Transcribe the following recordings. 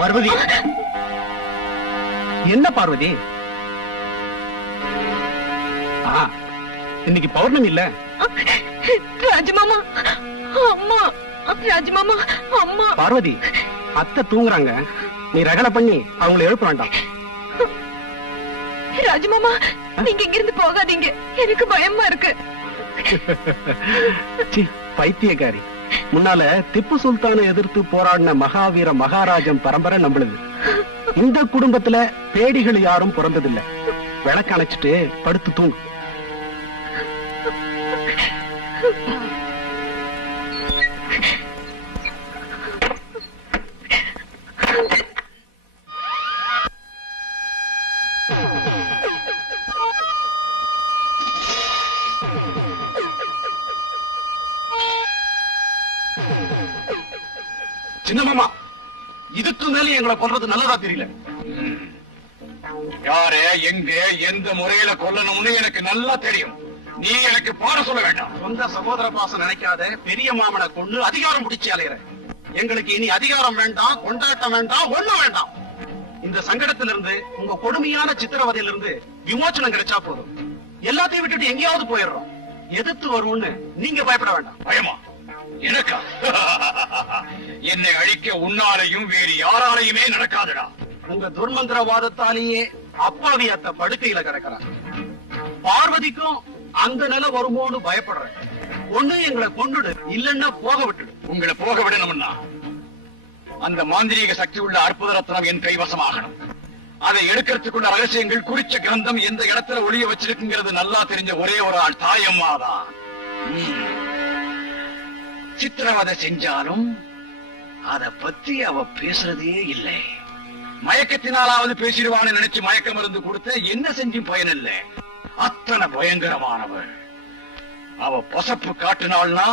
பார்வதி, என்ன பார்வதி? இன்னைக்கு பௌர்ணமி இல்ல? ராஜமாமா, அம்மா, ராஜமாமா, அம்மா. பார்வதி, அத்தை தூங்குறாங்க, நீ ரகலை பண்ணி அவங்களை எழுப்ப வேண்டாம். ராஜமாமா, நீங்க இங்கிருந்து போகாதீங்க, எனக்கு பயமா இருக்கு. பைத்தியக்காரி, முன்னால திப்பு சுல்தானை எதிர்த்து போராடின மகாவீர மகாராஜன் பரம்பரை நம்மளுது. இந்த குடும்பத்துல பேடிகள் யாரும் பிறந்ததில்லை. விளக்கு அணைச்சிட்டு படுத்து தூங்கு. சின்னமாமா, இதுக்கு மேலே எங்களை கொல்றது நல்லதா தெரியல. யாரே, எங்க, எந்த முறையில கொல்லணும்னு எனக்கு நல்லா தெரியும். நீ எனக்கு பாட சொல்ல வேண்டாம். சொந்த சகோதர பாசம் நினைக்காத பெரிய மாமனை கொண்டு அதிகாரம் பிடிச்சி அலைகிற. எங்களுக்கு இனி அதிகாரம் வேண்டாம், கொண்டாட்டம் வேண்டாம், ஒண்ணும் வேண்டாம். இந்த சங்கடத்திலிருந்து, உங்க கொடுமையான சித்திரவதையிலிருந்து விமோச்சனம் கிடைச்சா போதும். எல்லாத்தையும் விட்டுட்டு எங்கேயாவது போயிடுறோம். எதிர்த்து வரும்னு நீங்க பயப்பட வேண்டாம். பயமா? எனக்கா? என்னை அழிக்க உன்னாலையும் வேறு யாராலையுமே நடக்காதுடா. உங்க துர்மந்திரவாதத்தாலேயே அப்பாவி அத்த படுக்கையில கிடக்கிறார். பார்வதிக்கும் அந்த நிலை வருமோன்னு பயப்படுறேன். ஒண்ணு எங்களை கொண்டுடு, இல்லன்னா போக விட்டுடு. உங்களை போக விடணும்னா அந்த மாந்திரீக சக்தி உள்ள அற்புத ரத்னம் என் கைவசமாகணும். அதை எடுக்கிறதுக்குள்ள ரகசியங்கள் குறிச்ச கிரந்தம் எந்த இடத்துல ஒளிய வச்சிருக்குங்கிறது நல்லா தெரிஞ்ச ஒரே ஒரு ஆள் தாயம்மாதான். சித்திரவதை செஞ்சாலும் அத பத்தி அவ பேசுறதே இல்லை. மயக்கத்தினாலாவது பேசிடுவான்னு நினைச்சு மயக்க மருந்து கொடுத்த என்ன செஞ்சும் பயன் இல்லை. அத்தனை பயங்கரமானவள். அவ பசப்பு காட்டினாள்னா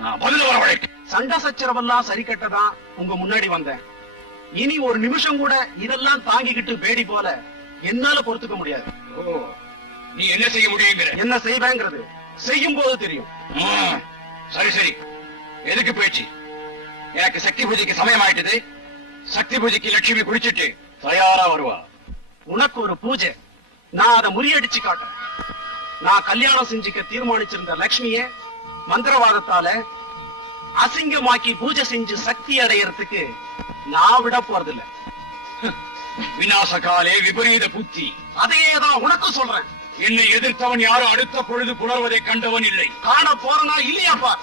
நான் பதில் வரவழைக்க. சண்டை சச்சரவெல்லாம் சரி கட்டதான் உங்க முன்னாடி வந்தேன். இனி ஒரு நிமிஷம் கூட இதெல்லாம் தாங்கிக்கிட்டு பேடி போல என்னால பொறுத்துக்க முடியாது. ஓ, நீ என்ன செய்ய முடியுங்கிற? என்ன செய்வேங்கிறது செய்யும் போது தெரியும். சரி சரி, எதுக்கு பேச்சு? எனக்கு சக்தி பூஜைக்கு சமயம் ஆயிட்டது. சக்தி பூஜைக்கு லட்சுமி குடிச்சிட்டு தயாரா வருவா. உனக்கு ஒரு பூஜை, நான் அதை முறியடிச்சு காட்டுறேன். நான் கல்யாணம் செஞ்சுக்க தீர்மானிச்சிருந்த லட்சுமிய மந்திரவாதத்தால அசிங்கமாக்கி பூஜை செஞ்சு சக்தி அடையறதுக்கு நான் விட போறதில்ல. விநாசகாலே விபரீத புத்தி. அதையேதான் உனக்கும் சொல்றேன். என்னை எதிர்த்தவன் யாரும் அடுத்த பொழுது புலர்வதை கண்டவன் இல்லை. காண போறனா இல்லையாப்பா?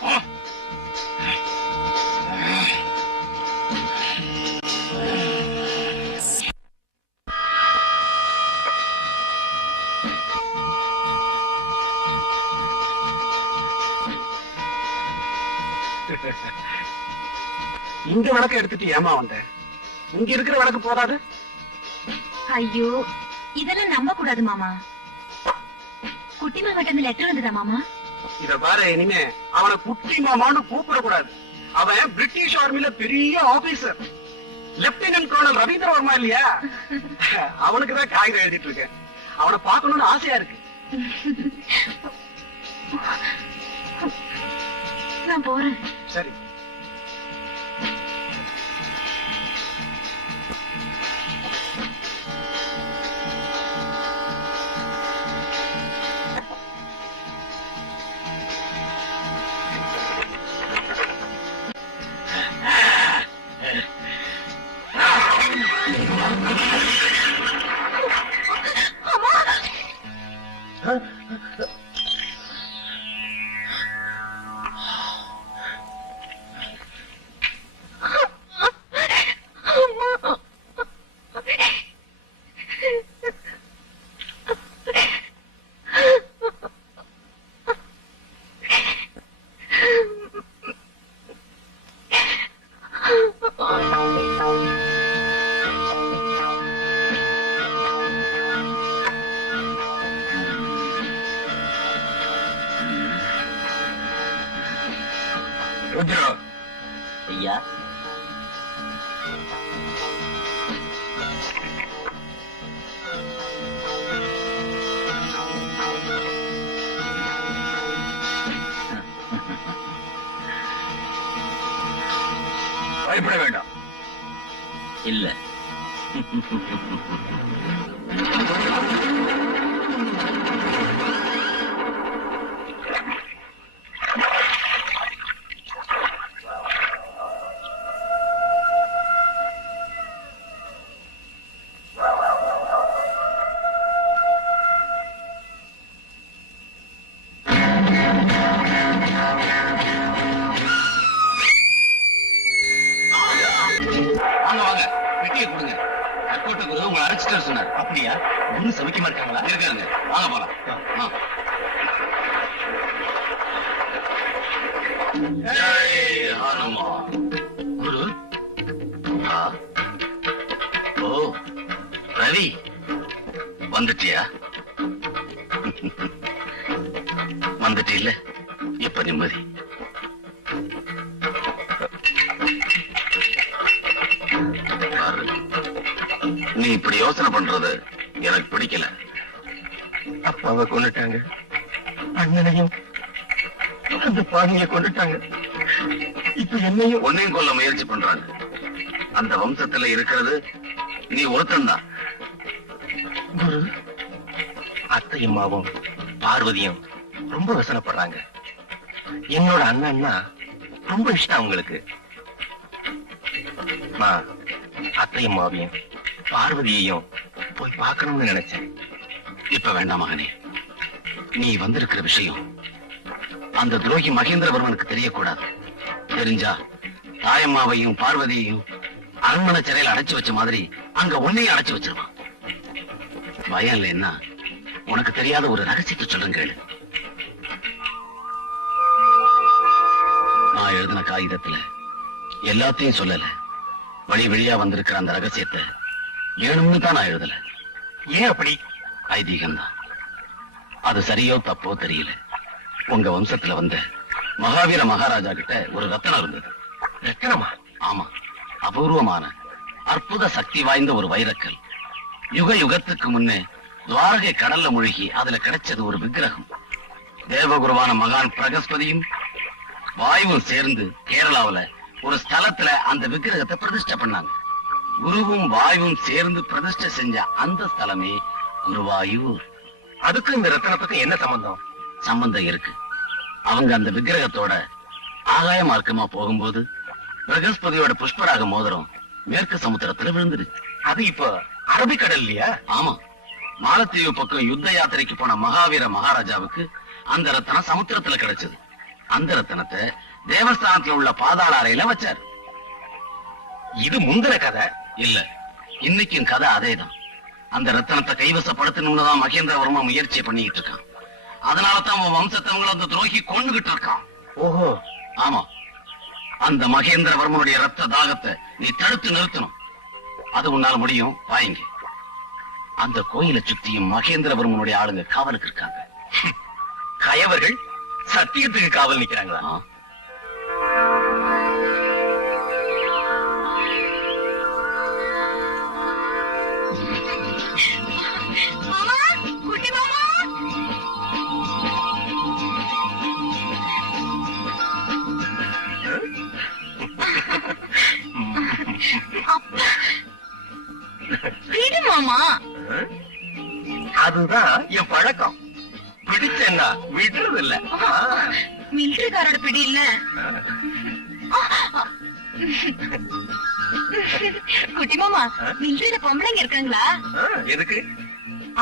இங்க விளக்க எடுத்துட்டு ஏமா வந்த? இங்க இருக்கிற விளக்கு போதாது? ஐயோ, இதெல்லாம் நம்ப கூடாது மாமா. குட்டி மாமா கிட்ட லெட்டர் வந்ததா மாமா? இத பாரு, இனிமே அவனை குட்டி மாமான்னு கூப்பிடக்கூடாது. அவன் பிரிட்டிஷ் ஆர்மில பெரிய ஆபீசர், லெப்டினன்ட் கர்னல் ரவீந்திரவர்மா இல்லையா? அவனுக்குதான் காகிதம் எழுதிட்டு இருக்கேன். அவனை பார்க்கணும்னு ஆசையா இருக்கு. நான் போறேன். சரி. ருத்ரா, ஐயா, பயப்பட வேண்டாம். இல்ல, வாங்க வாங்க, பெட்டியை கொடுங்க. அக்கோட்ட குரு உங்களை அழைச்சிட்டு சொன்னார். அப்படியா? குரு சமைக்கமா இருக்காங்களா? இருக்காருங்க, வாங்க போலாம். ஜெய் ஹனுமான். குரு. ஆ. ஓ, ரவி வந்துட்டியா? வந்துட்டீல்ல, இப்ப நிம்மதி. பாரு, நீ இப்படி யோசனை பண்றது எனக்கு பிடிக்கல. அப்பாவை கொண்டுட்டாங்க, அண்ணனையும் அந்த பாணியை கொண்டுட்டாங்க, இப்ப என்னையும். உன்னையும் கொல்ல முயற்சி பண்றாங்க. அந்த வம்சத்துல இருக்கிறது நீ ஒருத்தன்தான். குரு, அத்தையம்மாவும் பார்வதியும் ரொம்ப வசனப்படுறாங்க. என்னோட அண்ணன்னா ரொம்ப இஷ்டம் அவங்களுக்கு. நான் அத்தையம்மாவையும் பார்வதியையும் போய் பார்க்கணும்னு நினைச்சேன். இப்ப வேண்டாம் மகனே, நீ வந்திருக்கிற விஷயம் அந்த துரோகி மகேந்திரவர்மனுக்கு தெரியக்கூடாது. தெரிஞ்சா தாயம்மாவையும் பார்வதியையும் அரண்மனை சிறையில் அடைச்சு வச்ச மாதிரி அங்க உன்னையும் அடைச்சு வச்சிருவான். பயம் இல்லைன்னா உனக்கு தெரியாத ஒரு ரகசியத்தை சொல்றேன் கேளு. நான் எழுதின காகிதத்துல எல்லாத்தையும் சொல்லல. வழி வழியா வந்திருக்கிற அந்த ரகசியத்தை ஏழும்னு தான் நான் எழுதல. ஏன் அப்படி? ஐதீகம்தான். அது சரியோ தப்போ தெரியல. உங்க வம்சத்துல வந்த மகாவீர மகாராஜா கிட்ட ஒரு ரத்தனம் இருந்தது. ரத்தனமா? ஆமா, அபூர்வமான அற்புத சக்தி வாய்ந்த ஒரு வைரக்கல். யுக யுகத்துக்கு முன்னே துவாரகை கடல்ல மூழ்கி அதுல கிடைச்சது ஒரு விக்கிரகம். தேவகுருவான மகான் பிரகஸ்பதியும் வாயுவும் சேர்ந்து கேரளாவுல ஒரு ஸ்தலத்துல அந்த விக்கிரகத்தை பிரதிஷ்டை பண்ணாங்க. குருவும் வாயுவும் சேர்ந்து பிரதிஷ்டை செஞ்ச அந்த ஸ்தலமே குருவாயூர். அதுக்கு இந்த ரத்தனத்துக்கு என்ன சம்பந்தம்? சம்பந்தம் இருக்கு. அவங்க அந்த விக்கிரகத்தோட ஆகாய மார்க்கமா போகும்போது பிரகஸ்பதியோட புஷ்பராக மோதிரம் மேற்கு சமுத்திரத்துல விழுந்துருச்சு. அது இப்ப அரபிக்கடல் இல்லையா? ஆமா, மாலத்தீவு பக்கம் யுத்த யாத்திரைக்கு போன மகாவீர மகாராஜாவுக்கு அந்த ரத்தனம் சமுத்திரத்துல கிடைச்சது. அந்த ரத்தனத்தை தேவஸ்தானத்துல உள்ள பாதாள அறையில வச்சாரு. இது முந்தின கதை இல்ல, இன்னைக்கும் கதை அதேதான். அந்த ரத்தனத்தை கைவசப்படுத்தணும்னு தான் மகேந்திரவர்மா முயற்சி பண்ணிட்டு இருக்கான். அதனாலதான் அவன் வம்சத்தவங்களை அந்த துரோகி கொண்டுகிட்டு இருக்கான். ஓஹோ. ஆமா, அந்த மகேந்திரவர்மனுடைய ரத்த தாகத்தை நீ தடுத்து நிறுத்தணும். அது உன்னால முடியும். வாங்க. அந்த கோயிலை சுத்தியும் மகேந்திரவர்மனுடைய ஆளுங்க காவலுக்கு இருக்காங்க. கயவர்கள் சத்தியத்துக்கு காவல் நிக்கிறாங்களா? ஆ. மாமா, குட்டி மாமா. அப்பா, விடு மாமா. அதுதான் என் பழக்கம். பிடிச்சேன்னா விடுறது இல்ல. மிலிட்டரிக்காரோட பிடி இல்ல. குட்டி மாமா, மிலிட்டரியில பொம்பளைங்க இருக்காங்களா? எதுக்கு?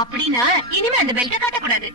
அப்படின்னா இனிமே அந்த பெல்ட்ட காட்டக்கூடாது.